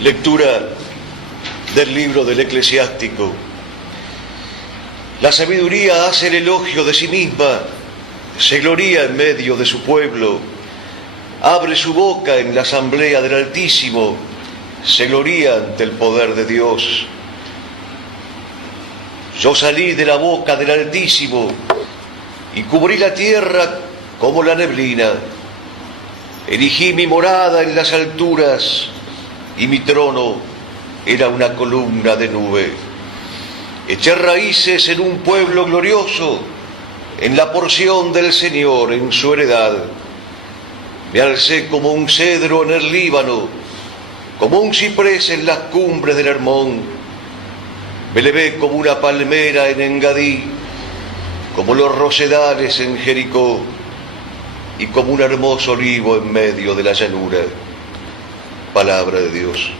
Lectura del libro del Eclesiástico. La sabiduría hace el elogio de sí misma, se gloría en medio de su pueblo, abre su boca en la asamblea del Altísimo, se gloría ante el poder de Dios. Yo salí de la boca del Altísimo y cubrí la tierra como la neblina. Erigí mi morada en las alturas y mi trono era una columna de nube. Eché raíces en un pueblo glorioso, en la porción del Señor, en su heredad. Me alcé como un cedro en el Líbano, como un ciprés en las cumbres del Hermón. Me elevé como una palmera en Engadí, como los rosedales en Jericó, y como un hermoso olivo en medio de la llanura. Palabra de Dios.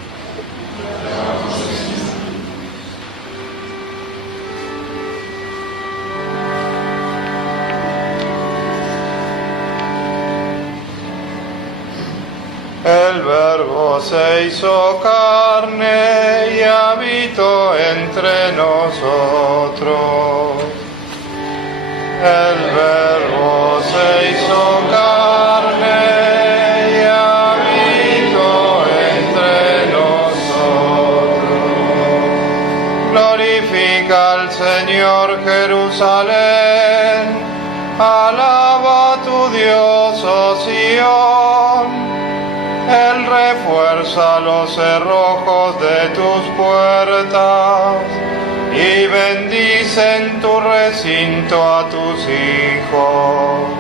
El Verbo se hizo carne y habitó entre nosotros. El Verbo se hizo carne y habitó entre nosotros. Glorifica al Señor Jerusalén, alaba a tu Dios, oh Sión. Él refuerza los cerrojos de tus puertas y bendice en tu recinto a tus hijos.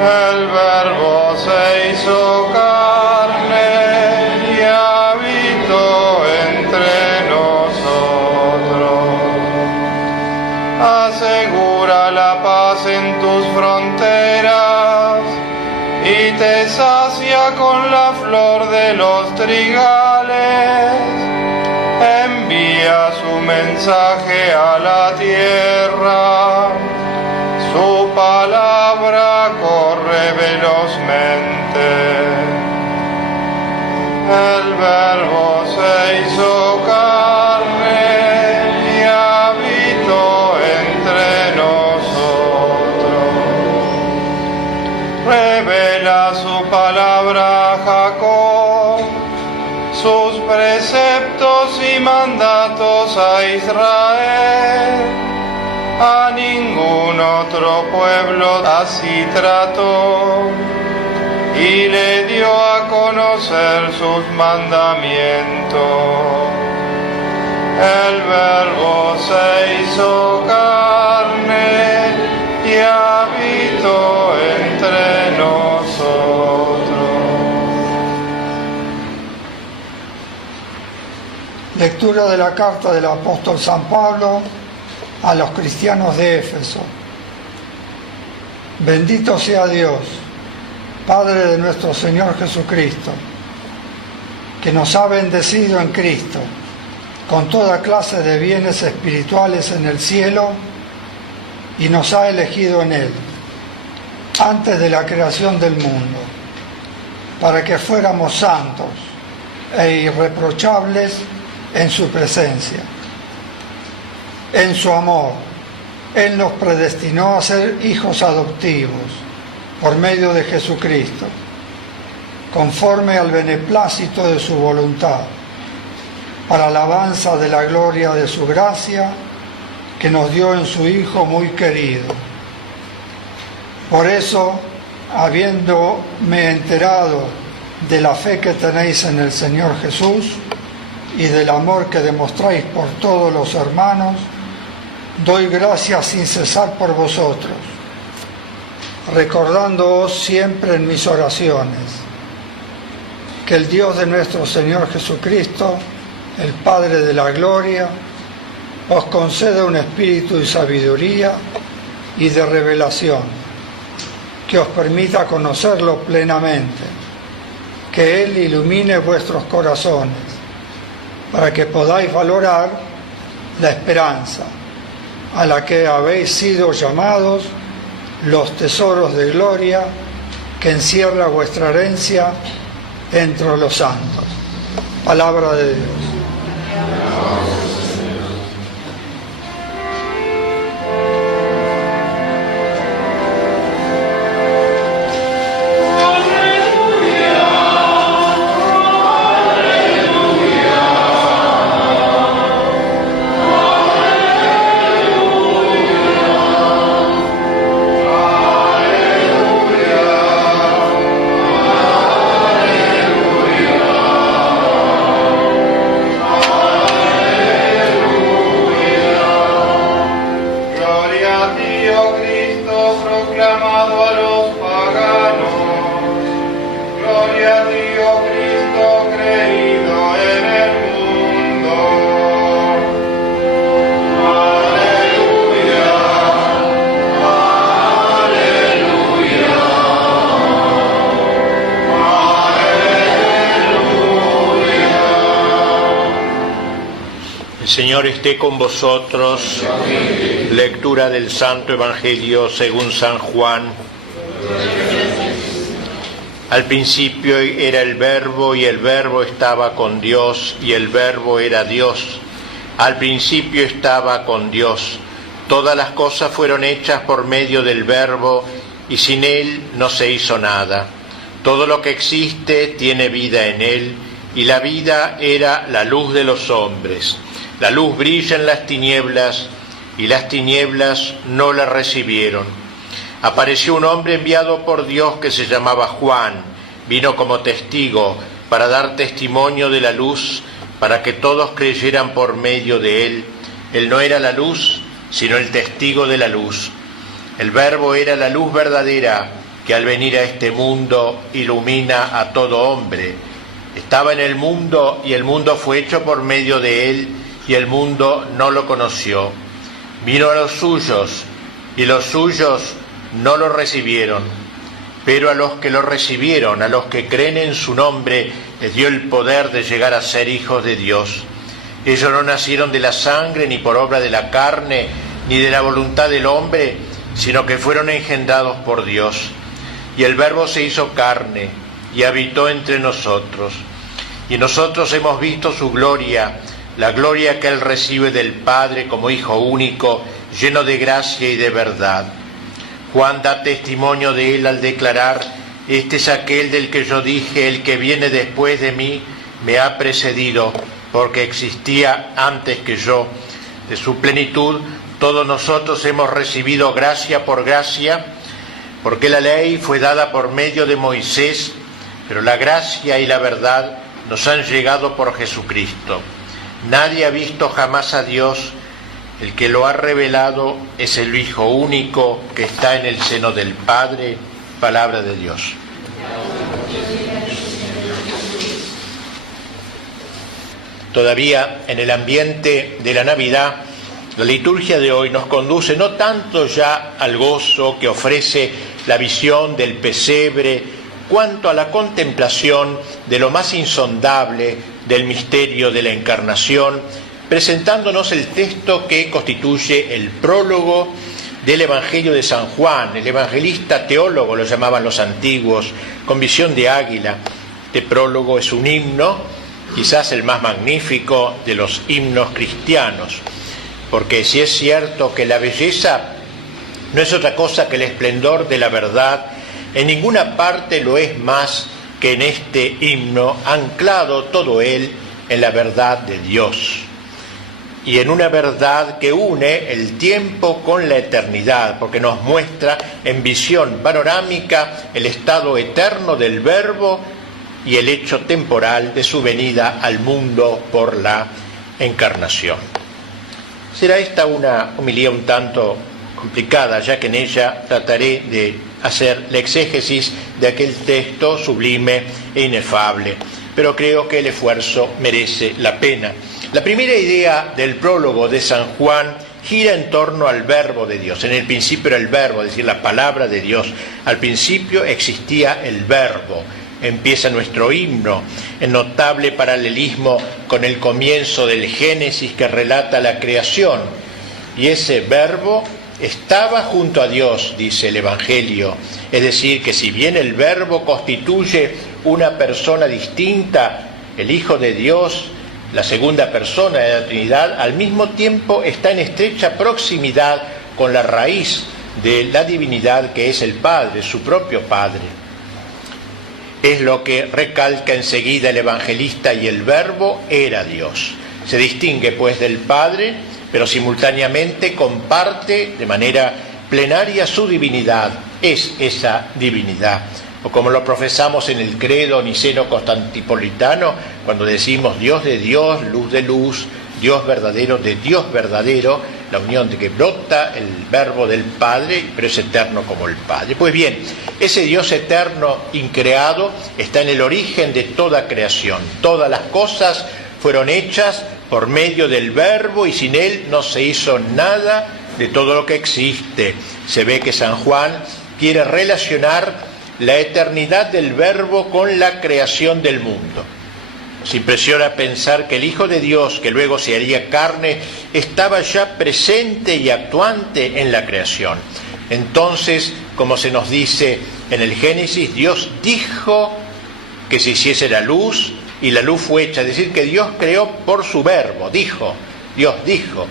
El Verbo se hizo carne y habitó entre nosotros. Asegura la paz en tus fronteras y te sacia con la flor de los trigales. Envía su mensaje a la tierra, su palabra corre velozmente. El Verbo se hizo carne y habitó entre nosotros. Revela su palabra a Jacob, sus preceptos y mandatos a Israel. A ningún otro pueblo así trató y le dio a conocer sus mandamientos. El Verbo se hizo carne y habitó entre nosotros. Lectura de la carta del apóstol San Pablo a los cristianos de Éfeso. Bendito sea Dios, Padre de nuestro Señor Jesucristo, que nos ha bendecido en Cristo con toda clase de bienes espirituales en el cielo y nos ha elegido en Él, antes de la creación del mundo, para que fuéramos santos e irreprochables en su presencia. En su amor, Él nos predestinó a ser hijos adoptivos por medio de Jesucristo, conforme al beneplácito de su voluntad, para alabanza de la gloria de su gracia, que nos dio en su Hijo muy querido. Por eso, habiéndome enterado de la fe que tenéis en el Señor Jesús y del amor que demostráis por todos los hermanos, doy gracias sin cesar por vosotros, recordándoos siempre en mis oraciones, que el Dios de nuestro Señor Jesucristo, el Padre de la gloria, os conceda un espíritu de sabiduría y de revelación, que os permita conocerlo plenamente, que Él ilumine vuestros corazones, para que podáis valorar la esperanza a la que habéis sido llamados, los tesoros de gloria que encierra vuestra herencia entre los santos. Palabra de Dios. Señor esté con vosotros. Lectura del Santo Evangelio según San Juan. Al principio era el Verbo, y el Verbo estaba con Dios, y el Verbo era Dios. Al principio estaba con Dios. Todas las cosas fueron hechas por medio del Verbo, y sin Él no se hizo nada. Todo lo que existe tiene vida en Él, y la vida era la luz de los hombres. La luz brilla en las tinieblas, y las tinieblas no la recibieron. Apareció un hombre enviado por Dios que se llamaba Juan. Vino como testigo para dar testimonio de la luz, para que todos creyeran por medio de él. Él no era la luz, sino el testigo de la luz. El Verbo era la luz verdadera, que al venir a este mundo ilumina a todo hombre. Estaba en el mundo, y el mundo fue hecho por medio de él, y el mundo no lo conoció. Vino a los suyos, y los suyos no lo recibieron. Pero a los que lo recibieron, a los que creen en su nombre, les dio el poder de llegar a ser hijos de Dios. Ellos no nacieron de la sangre, ni por obra de la carne, ni de la voluntad del hombre, sino que fueron engendrados por Dios. Y el Verbo se hizo carne, y habitó entre nosotros. Y nosotros hemos visto su gloria, la gloria que Él recibe del Padre como Hijo único, lleno de gracia y de verdad. Juan da testimonio de Él al declarar: este es aquel del que yo dije, el que viene después de mí me ha precedido, porque existía antes que yo. De su plenitud todos nosotros hemos recibido gracia por gracia, porque la ley fue dada por medio de Moisés, pero la gracia y la verdad nos han llegado por Jesucristo. Nadie ha visto jamás a Dios. El que lo ha revelado es el Hijo único que está en el seno del Padre. Palabra de Dios. Todavía en el ambiente de la Navidad, la liturgia de hoy nos conduce no tanto ya al gozo que ofrece la visión del pesebre, cuanto a la contemplación de lo más insondable del misterio de la Encarnación, presentándonos el texto que constituye el prólogo del Evangelio de San Juan. El evangelista teólogo lo llamaban los antiguos, con visión de águila. Este prólogo es un himno, quizás el más magnífico de los himnos cristianos, porque si es cierto que la belleza no es otra cosa que el esplendor de la verdad, en ninguna parte lo es más que en este himno, anclado todo él en la verdad de Dios, y en una verdad que une el tiempo con la eternidad, porque nos muestra en visión panorámica el estado eterno del Verbo y el hecho temporal de su venida al mundo por la encarnación. Será esta una homilía un tanto complicada, ya que en ella trataré de hacer la exégesis de aquel texto sublime e inefable, pero creo que el esfuerzo merece la pena. La primera idea del prólogo de San Juan gira en torno al Verbo de Dios. En el principio era el Verbo, es decir, la palabra de Dios. Al principio existía el Verbo. Empieza nuestro himno en notable paralelismo con el comienzo del Génesis que relata la creación. Y ese Verbo estaba junto a Dios, dice el Evangelio. Es decir, que si bien el Verbo constituye una persona distinta, el Hijo de Dios, la segunda persona de la Trinidad, al mismo tiempo está en estrecha proximidad con la raíz de la divinidad que es el Padre, su propio Padre. Es lo que recalca enseguida el evangelista: y el Verbo era Dios. Se distingue pues del Padre, pero simultáneamente comparte de manera plenaria su divinidad. Es esa divinidad. O como lo profesamos en el credo niceno-constantinopolitano, cuando decimos Dios de Dios, luz de luz, Dios verdadero de Dios verdadero, la unión de que brota el Verbo del Padre, pero es eterno como el Padre. Pues bien, ese Dios eterno, increado, está en el origen de toda creación. Todas las cosas fueron hechas por medio del Verbo y sin Él no se hizo nada de todo lo que existe. Se ve que San Juan quiere relacionar la eternidad del Verbo con la creación del mundo. Nos impresiona pensar que el Hijo de Dios, que luego se haría carne, estaba ya presente y actuante en la creación. Entonces, como se nos dice en el Génesis, Dios dijo que se hiciese la luz y la luz fue hecha. Es decir, que Dios creó por su verbo, dijo, Dios dijo.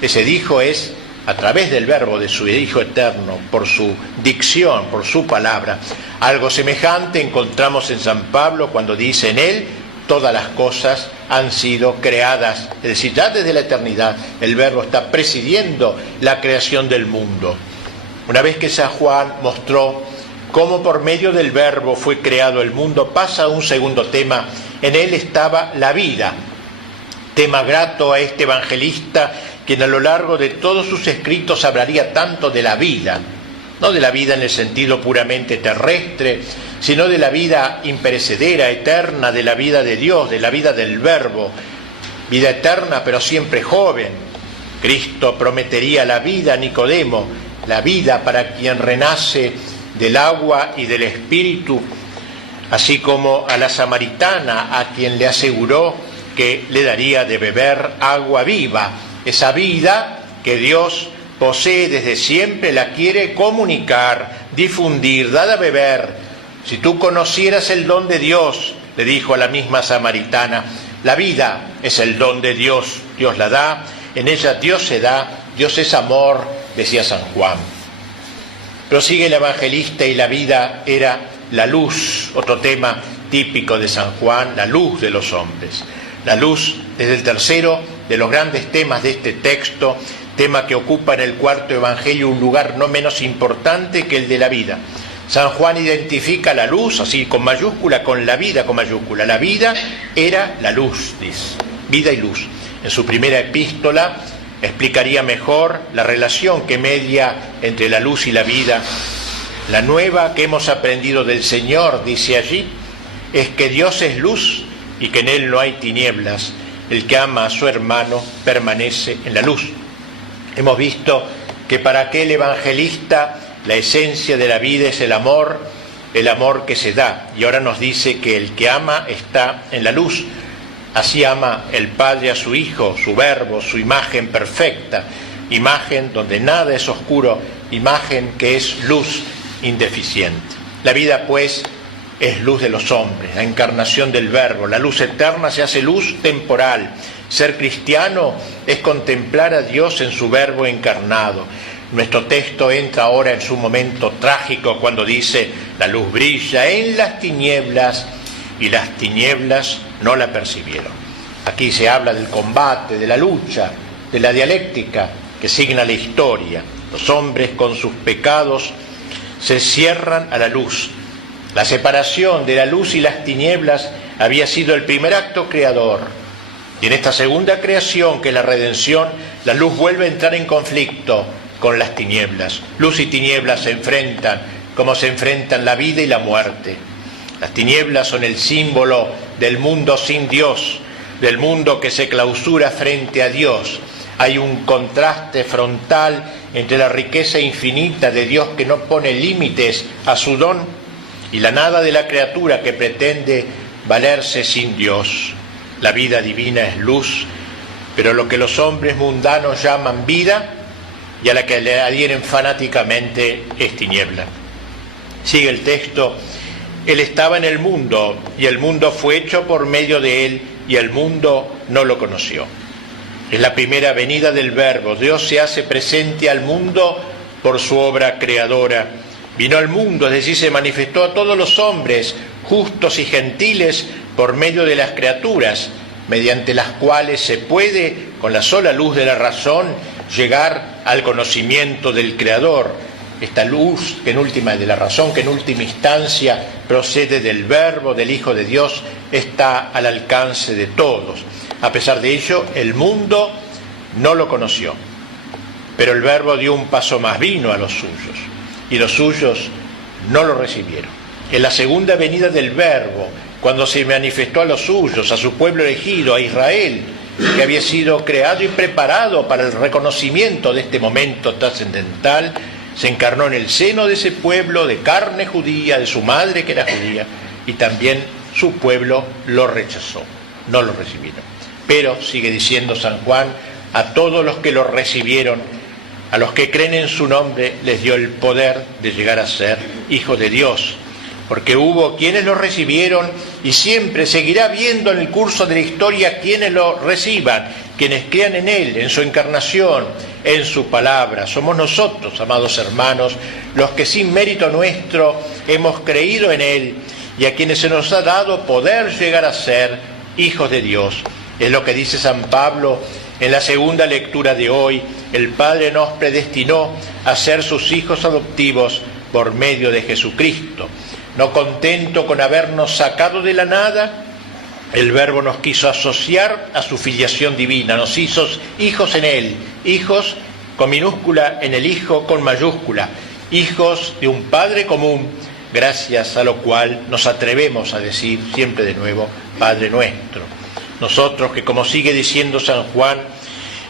Ese dijo es a través del verbo de su Hijo eterno, por su dicción, por su palabra. Algo semejante encontramos en San Pablo cuando dice: en Él todas las cosas han sido creadas. Es decir, ya desde la eternidad el verbo está presidiendo la creación del mundo. Una vez que San Juan mostró cómo por medio del verbo fue creado el mundo, pasa a un segundo tema. En Él estaba la vida. Tema grato a este evangelista, quien a lo largo de todos sus escritos hablaría tanto de la vida, no de la vida en el sentido puramente terrestre, sino de la vida imperecedera, eterna, de la vida de Dios, de la vida del Verbo, vida eterna pero siempre joven. Cristo prometería la vida a Nicodemo, la vida para quien renace del agua y del Espíritu, así como a la samaritana, a quien le aseguró que le daría de beber agua viva. Esa vida que Dios posee desde siempre la quiere comunicar, difundir, dar a beber. Si tú conocieras el don de Dios, le dijo a la misma samaritana, la vida es el don de Dios, Dios la da, en ella Dios se da, Dios es amor, decía San Juan. Prosigue el evangelista: y la vida era la luz, otro tema típico de San Juan, la luz de los hombres. La luz es el tercero de los grandes temas de este texto, tema que ocupa en el cuarto evangelio un lugar no menos importante que el de la vida. San Juan identifica la luz, así con mayúscula, con la vida con mayúscula. La vida era la luz, dice, vida y luz. En su primera epístola explicaría mejor la relación que media entre la luz y la vida. La nueva que hemos aprendido del Señor, dice allí, es que Dios es luz y que en Él no hay tinieblas. El que ama a su hermano permanece en la luz. Hemos visto que para aquel evangelista la esencia de la vida es el amor que se da. Y ahora nos dice que el que ama está en la luz. Así ama el Padre a su Hijo, su Verbo, su imagen perfecta, imagen donde nada es oscuro, imagen que es luz indeficiente. La vida, pues, es luz de los hombres, la encarnación del Verbo. La luz eterna se hace luz temporal. Ser cristiano es contemplar a Dios en su Verbo encarnado. Nuestro texto entra ahora en su momento trágico cuando dice: la luz brilla en las tinieblas y las tinieblas no la percibieron. Aquí se habla del combate, de la lucha, de la dialéctica que signa la historia. Los hombres con sus pecados se cierran a la luz. La separación de la luz y las tinieblas había sido el primer acto creador. Y en esta segunda creación, que es la redención, la luz vuelve a entrar en conflicto con las tinieblas. Luz y tinieblas se enfrentan, como se enfrentan la vida y la muerte. Las tinieblas son el símbolo del mundo sin Dios, del mundo que se clausura frente a Dios. Hay un contraste frontal entre la riqueza infinita de Dios, que no pone límites a su don, y la nada de la criatura que pretende valerse sin Dios. La vida divina es luz, pero lo que los hombres mundanos llaman vida y a la que le adhieren fanáticamente es tiniebla. Sigue el texto: Él estaba en el mundo, y el mundo fue hecho por medio de Él, y el mundo no lo conoció. Es la primera venida del Verbo. Dios se hace presente al mundo por su obra creadora. Vino al mundo, es decir, se manifestó a todos los hombres, justos y gentiles, por medio de las criaturas, mediante las cuales se puede, con la sola luz de la razón, llegar al conocimiento del Creador. Esta luz de la razón, que en última instancia procede del Verbo, del Hijo de Dios, está al alcance de todos. A pesar de ello, el mundo no lo conoció. Pero el Verbo dio un paso más, vino a los suyos, y los suyos no lo recibieron. En la segunda venida del Verbo, cuando se manifestó a los suyos, a su pueblo elegido, a Israel, que había sido creado y preparado para el reconocimiento de este momento trascendental, se encarnó en el seno de ese pueblo de carne judía, de su madre que era judía, y también su pueblo lo rechazó, no lo recibieron. Pero, sigue diciendo San Juan, a todos los que lo recibieron, a los que creen en su nombre, les dio el poder de llegar a ser hijos de Dios. Porque hubo quienes lo recibieron y siempre seguirá habiendo en el curso de la historia quienes lo reciban, quienes crean en Él, en su encarnación, en su palabra. Somos nosotros, amados hermanos, los que sin mérito nuestro hemos creído en Él y a quienes se nos ha dado poder llegar a ser hijos de Dios. Es lo que dice San Pablo en la segunda lectura de hoy. El Padre nos predestinó a ser sus hijos adoptivos por medio de Jesucristo. No contento con habernos sacado de la nada, el Verbo nos quiso asociar a su filiación divina, nos hizo hijos en Él, hijos con minúscula en el Hijo con mayúscula, hijos de un Padre común, gracias a lo cual nos atrevemos a decir siempre de nuevo, Padre nuestro. Nosotros que, como sigue diciendo San Juan,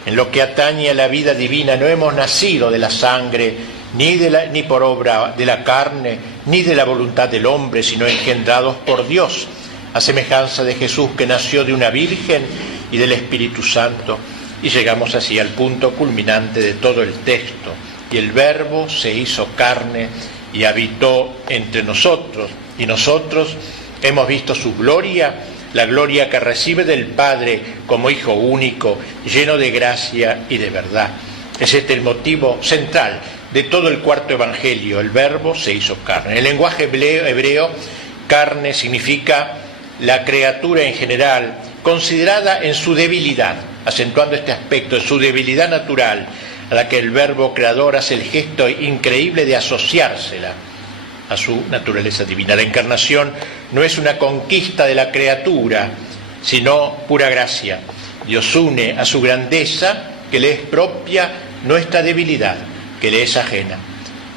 en lo que atañe a la vida divina no hemos nacido de la sangre, ni por obra de la carne, ni de la voluntad del hombre, sino engendrados por Dios, a semejanza de Jesús, que nació de una virgen y del Espíritu Santo. Y llegamos así al punto culminante de todo el texto. Y el Verbo se hizo carne y habitó entre nosotros. Y nosotros hemos visto su gloria, la gloria que recibe del Padre como Hijo único, lleno de gracia y de verdad. Es este el motivo central de todo el cuarto evangelio. El Verbo se hizo carne. En el lenguaje hebreo, carne significa la criatura en general, considerada en su debilidad, acentuando este aspecto, en su debilidad natural, a la que el Verbo creador hace el gesto increíble de asociársela a su naturaleza divina. La encarnación no es una conquista de la criatura, sino pura gracia. Dios une a su grandeza, que le es propia, nuestra debilidad, que le es ajena.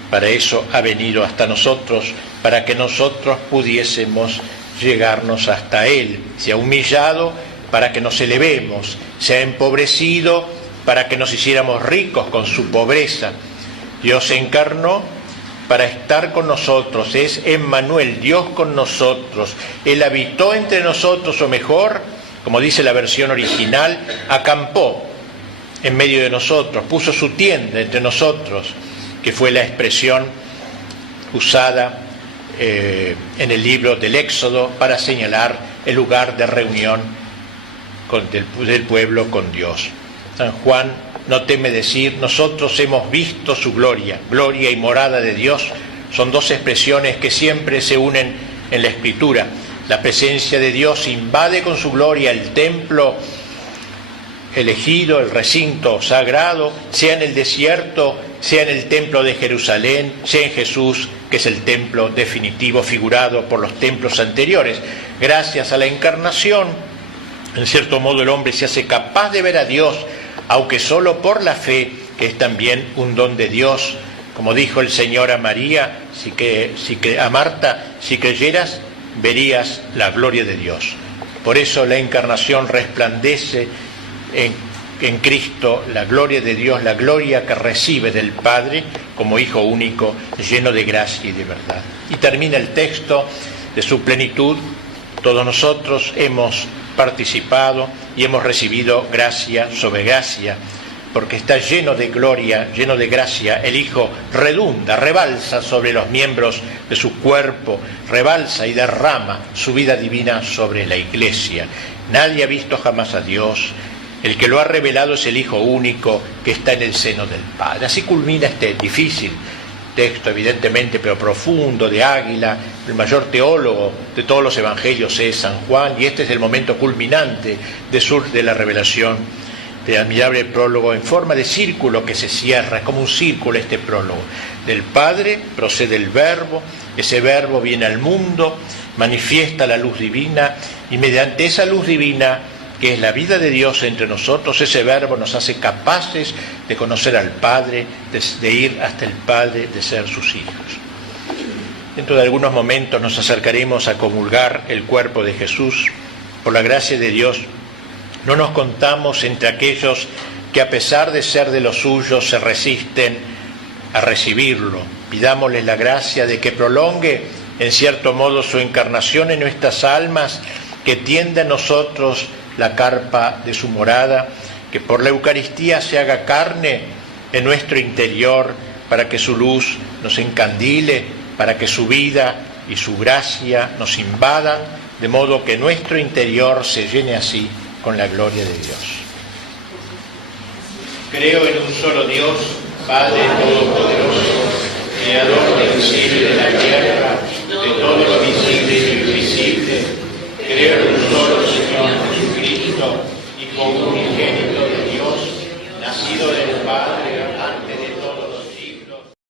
Para eso ha venido hasta nosotros, para que nosotros pudiésemos llegarnos hasta Él. Se ha humillado para que nos elevemos, se ha empobrecido para que nos hiciéramos ricos con su pobreza. Dios se encarnó para estar con nosotros, es Emmanuel, Dios con nosotros. Él habitó entre nosotros, o mejor, como dice la versión original, acampó en medio de nosotros, puso su tienda entre nosotros, que fue la expresión usada en el libro del Éxodo para señalar el lugar de reunión del pueblo con Dios. San Juan no teme decir, nosotros hemos visto su gloria. Gloria y morada de Dios son dos expresiones que siempre se unen en la Escritura. La presencia de Dios invade con su gloria el templo elegido, el recinto sagrado, sea en el desierto, sea en el templo de Jerusalén, sea en Jesús, que es el templo definitivo figurado por los templos anteriores. Gracias a la encarnación, en cierto modo el hombre se hace capaz de ver a Dios, aunque solo por la fe, que es también un don de Dios. Como dijo el Señor a María, a Marta, si creyeras, verías la gloria de Dios. Por eso la encarnación resplandece en Cristo la gloria de Dios, la gloria que recibe del Padre como Hijo único, lleno de gracia y de verdad. Y termina el texto de su plenitud. Todos nosotros hemos participado y hemos recibido gracia sobre gracia. porque está lleno de gloria, lleno de gracia. El Hijo redunda, rebalsa sobre los miembros de su cuerpo, rebalsa y derrama su vida divina sobre la Iglesia. Nadie ha visto jamás a Dios. El que lo ha revelado es el Hijo único que está en el seno del Padre. Así culmina este difícil texto, evidentemente, pero profundo, de Águila. El mayor teólogo de todos los evangelios es San Juan, y este es el momento culminante de la revelación, de admirable prólogo en forma de círculo que se cierra. Es como un círculo este prólogo. Del Padre procede el Verbo, ese Verbo viene al mundo, manifiesta la luz divina, y mediante esa luz divina, que es la vida de Dios entre nosotros, ese Verbo nos hace capaces de conocer al Padre, de ir hasta el Padre, de ser sus hijos. Dentro de algunos momentos nos acercaremos a comulgar el cuerpo de Jesús. Por la gracia de Dios, no nos contamos entre aquellos que, a pesar de ser de los suyos, se resisten a recibirlo. Pidámosle la gracia de que prolongue, en cierto modo, su encarnación en nuestras almas, que tienda a nosotros la carpa de su morada, que por la Eucaristía se haga carne en nuestro interior, para que su luz nos encandile, para que su vida y su gracia nos invadan, de modo que nuestro interior se llene así con la gloria de Dios. Creo en un solo Dios, Padre Todopoderoso, Creador del cielo y de la tierra, de todo lo visible y lo invisible. Creo en un solo Señor Jesucristo, Hijo unigénito de Dios, nacido del Padre,